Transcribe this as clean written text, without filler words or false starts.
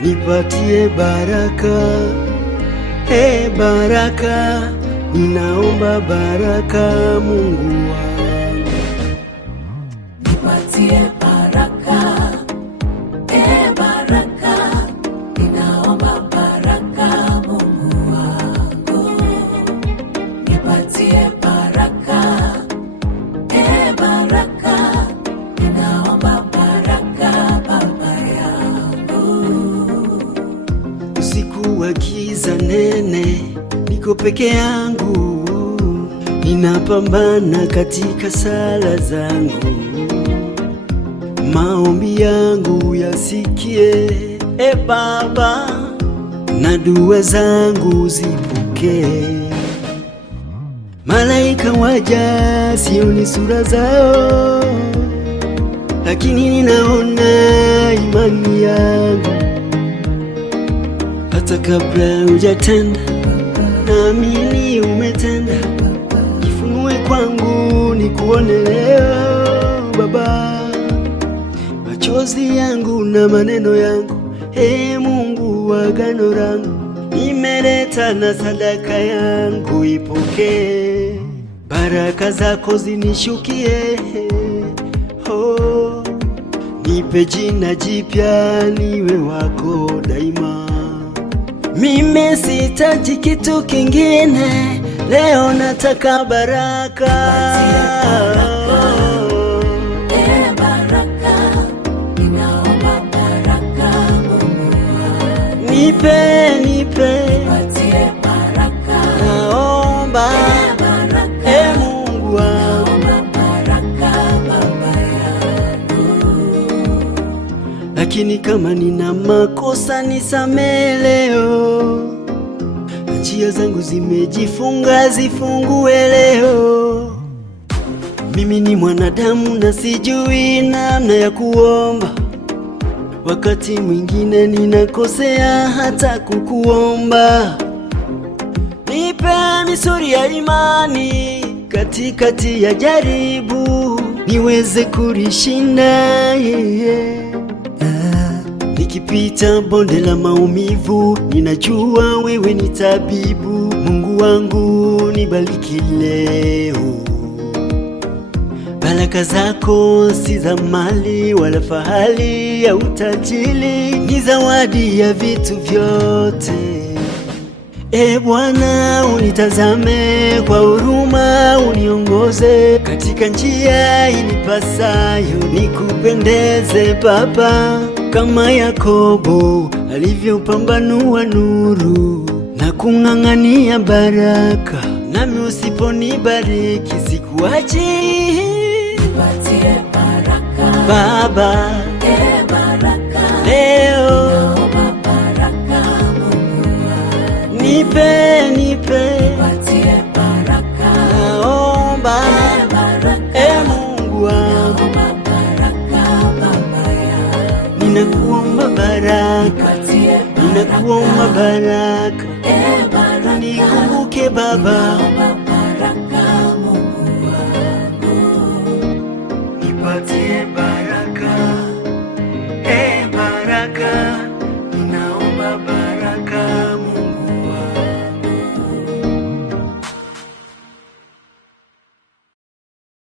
nipatie baraka, baraka, ninaomba baraka Mungu wangu. Nipatie baraka, baraka, ninaomba baraka Mungu wangu. Nipatie baraka, baraka, ninaomba baraka Baba yangu. Usiku wa giza nene, niko peke yangu, ninapambana katika sala zangu, maombi yangu yasikie, Baba, na dua zangu zipokee. Malaika waja, sioni sura zao, lakini ninaona imani yangu. Hata kabla hujatenda, naamini umetenda. Jifunue kwangu nikuone leo Baba, machozi yangu na maneno yangu, Mungu wa agano langu, nimeleta na sadaka yangu, ipokee. Baraka zako zinishukie, nipe jina jipya, niwe wako daima. Mimi sihitaji kitu kingine, leo nataka baraka. Baraka, ninaomba baraka Mungu wangu. Nipe Nipatie baraka, naomba baraka, Mungu wangu. naomba baraka Baba yangu. Lakini kama nina makosa nisamehe leo, njia zangu zimejifunga, zifungue leo. Mimi ni mwanadamu na sijui namna ya kuomba, wakati mwingine ninakosea hata kukuomba. Nipe misuri ya imani katikati ya jaribu, niweze kulishinda, Nikipita bonde la maumivu, ninajua wewe ni tabibu. Mungu wangu nibariki leo. Baraka zako si za mali wala fahari ya utajiri, ni zawadi ya vitu vyote. Bwana, unitazame kwa huruma, uniongoze katika njia inipasayo, nikupendeze Baba, kama Yakobo alivyopambanua nuru na kung'ang'ania baraka, nami usiponibariki sikuachi. Nipatie baraka Baba, baraka, leo naomba baraka Mungu wangu. nipe Nipatie baraka, naomba baraka, Mungu wangu, naomba baraka Baba yangu. ninakuomba baraka, Nipatie ninakuomba baraka, baraka, nikumbuke Baba, naomba